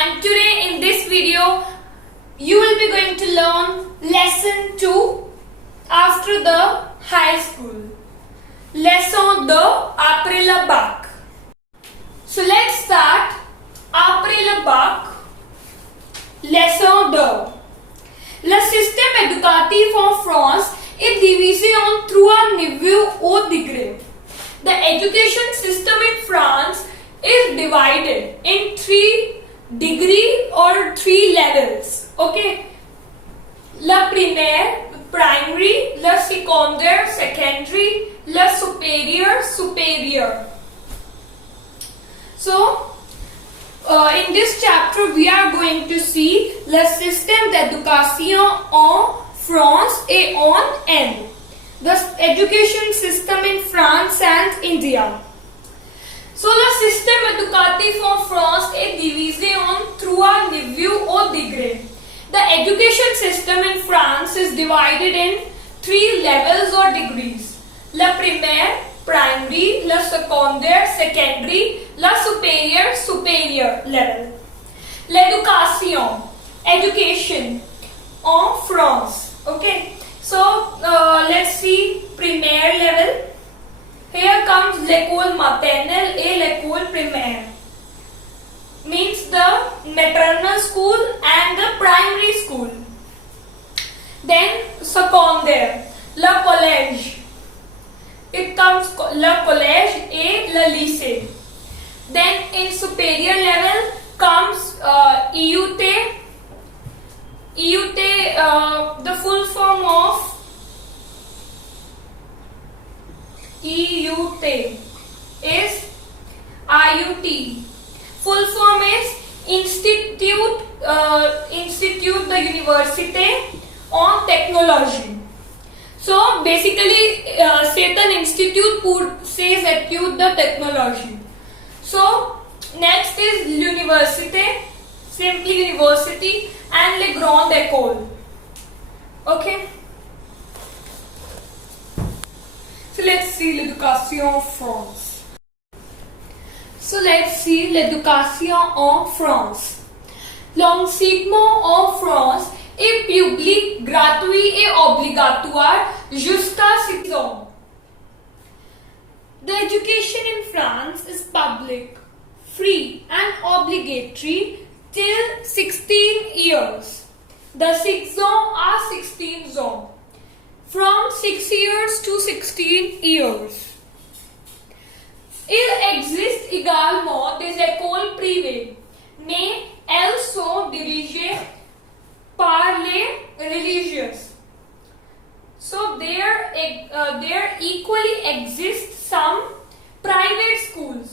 and today in this video you will be going to learn lesson 2 after the high school. Leçon 2 après le bac. So let's start. Après le bac, leçon 2. Le système éducatif en France est divisé en 3 niveaux au degré. The education system in France is divided in 3 degrees or 3 levels. Okay. Le primaire, primary, le secondaire, secondary, le supérieur, supérieur. So, in this chapter we are going to see le système d'éducation en France et en Inde. The education system in France and India. So, le système éducatif en France est divisé en 3 niveaux au degré. The education system in France is divided in 3 levels or degrees. Le primaire, primary, le secondaire, secondary, le supérieur, supérieur level. L'éducation, education en France. Okay, so let's see primaire level. Here comes l'école maternelle et l'école primaire. Means the maternal school and the primary school. Then secondaire, le collège. It comes le collège et le lycée. Then in superior level comes EUT. EUT, the full form of EUT is IUT. Full form is Institut de Université en Technologie. So basically, c'est un institut pour ces études de technologie. So next is l'université, simply university, and les grandes écoles. Okay. So let's see l'éducation en France. So let's see l'éducation en France. L'enseignement en France est public, gratuit et obligatoire jusqu'à 6 ans. The education in France is public, free and obligatory till 16 years. The 6 ans à 16 ans. From 6 years to 16 years. Il existe également des écoles privées, mais elles sont dirigées par les religieux. So there equally exist some private schools,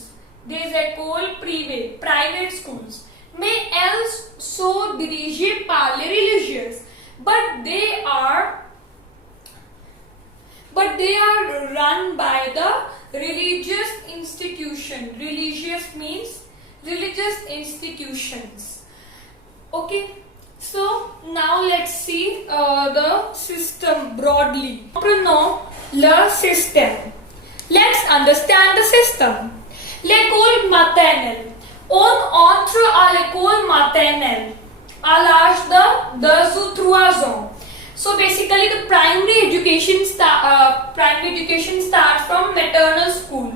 des écoles privées, private schools, mais elles sont dirigées par les religieux, but they are run by the religious institution. Religious means religious institutions. Okay. So now let's see the system broadly. Prenons le système. Let's understand the system. L'école maternelle. On entre à l'école maternelle à l'âge de 2 ou 3 ans. So basically, the primary education starts from maternal school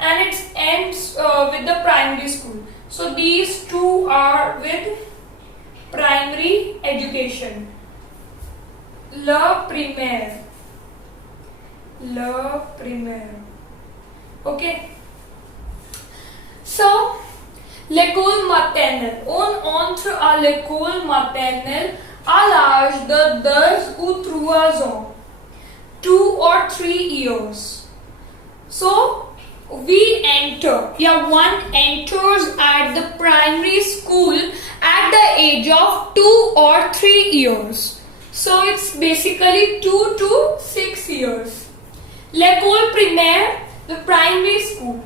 and it ends with the primary school. So these two are with primary education. Le primaire. Okay. So l'école maternelle. On entre à l'école maternelle à l'âge de 2 ou 3 ans, 2 or 3 years. So, one enters at the primary school at the age of 2 or 3 years. So, it's basically 2 to 6 years. L'école primaire, the primary school.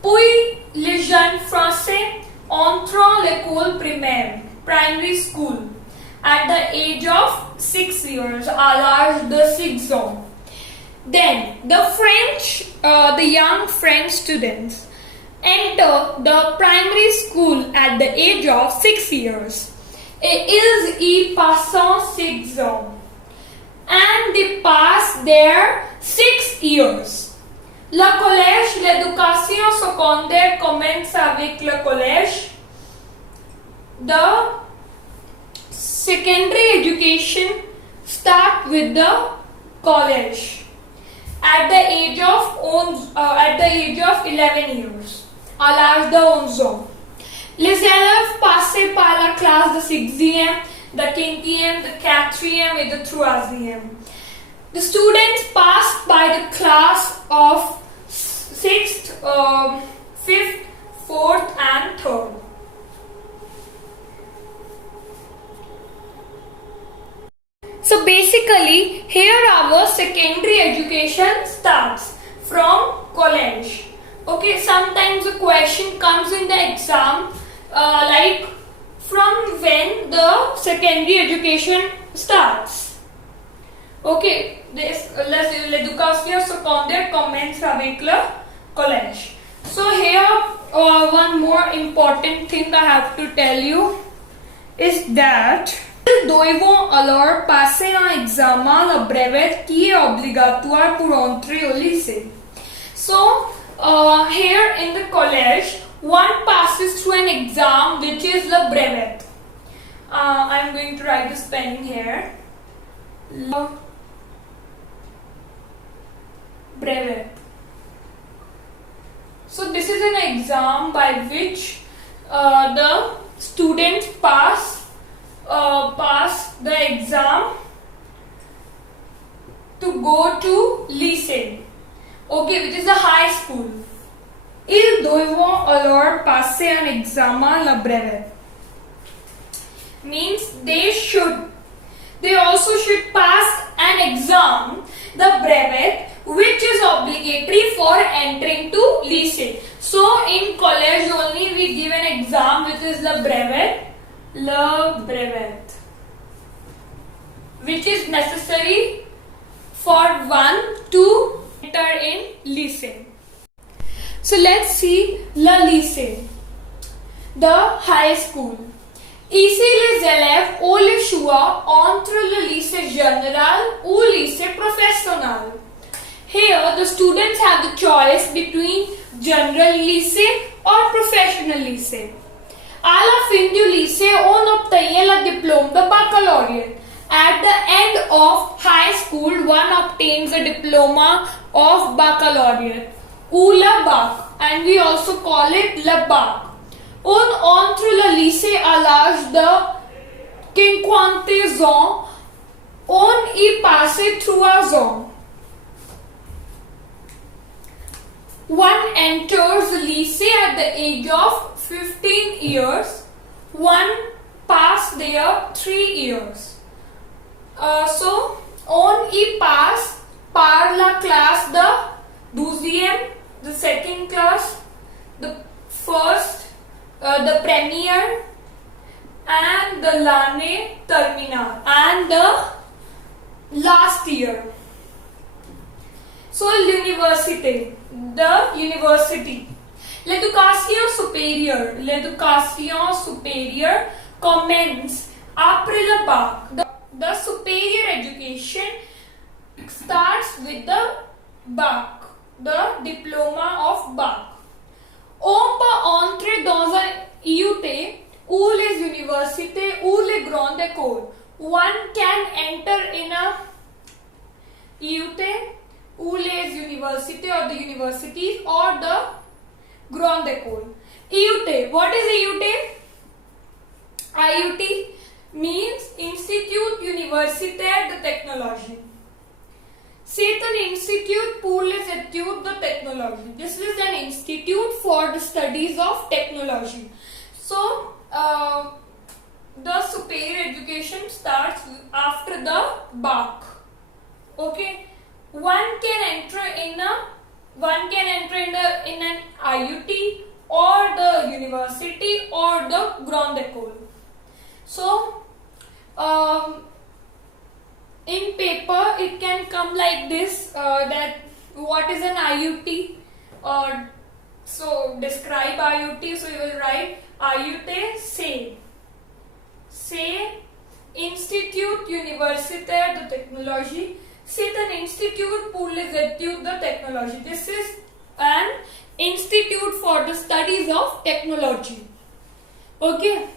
Puis, les jeunes français entrent à l'école primaire, primary school, at the age of 6 years, à l'âge de 6 ans. Then, the young French students enter the primary school at the age of 6 years. Ils y passent 6 ans. And they pass their 6 years. Le collège, l'éducation secondaire commence avec le collège. The secondary education start with the college at the age of 11 years. À l'âge de 11 ans. Les élèves passent par la classe de 6e, the 5e, the 4e et the 3e. The students pass by the class of 6th, 5th, 4th and 3rd. So basically, here our secondary education starts from college. Okay, sometimes a question comes in the exam like from when the secondary education starts. Okay, l'éducation secondaire commence avec le collège. So here one more important thing I have to tell you is that ils doivent alors passer un examen, le brevet, qui est obligatoire pour entrer au lycée. So here in the college, one passes through an exam which is the brevet. I'm going to write the spelling here. Le brevet. So this is an exam by which the students pass the exam to go to lycée. Okay, which is a high school. Ils doivent alors passer un examen, le brevet. Means they also should pass an exam, the brevet, which is obligatory for entering to lycée. So in college only we give an exam which is le brevet, which is necessary for one to enter in lycée. So let's see le lycée, the high school. Ici les élèves ont le choix entre le lycée général ou lycée professionnel. Here the students have the choice between general lycée or professional lycée. À la fin du lycée, on obtient le diplôme de baccalauréat. At the end of high school, one obtains a diploma of baccalaureate ou le bac, and we also call it le bac. On entre le lycée à l'âge de 50 ans, on y passe 3 ans. One enters the lycée at the age of 15 years, one pass there 3 years. So, on y passe par la classe de 12e, the second class, the first, the premiere, and the l'année terminale, and the last year. So, l'université, the university. L'éducation supérieure commence après le bac. The superior education starts with the bac, the diploma of bac. On peut entrer dans un IUT ou les universités ou les grandes écoles. One can enter in a IUT ou les universités or the universities or the grande école. IUT. What is IUT? IUT means Institut Universitaire de Technologie. C'est un institute pour les études de technologie. This is an institute for the studies of technology. So, the superior education starts after the bac. Okay, one can enter in an IUT or the university or the grande école. So, in paper it can come like this, that what is an IUT or So describe IoT. So you will write IoT say. Say institute universitaire de technologie. C'est un institute pour les études de technologie. This is an institute for the studies of technology. Okay.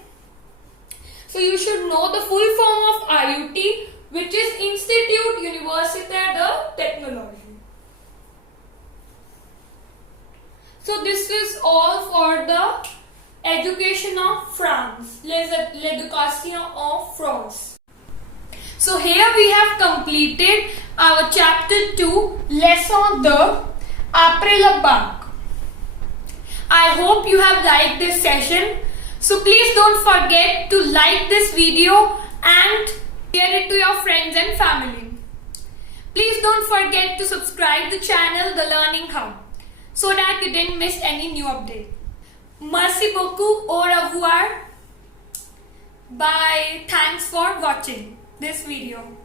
So you should know the full form of IoT, which is Institut Universitaire de Technologie. So this is all for the education of France, l'éducation en France. So here we have completed our chapter 2, lesson 2, après le bac. I hope you have liked this session. So please don't forget to like this video and share it to your friends and family. Please don't forget to subscribe the channel The Learning Hub so that you didn't miss any new update. Merci beaucoup, au revoir. Bye. Thanks for watching this video.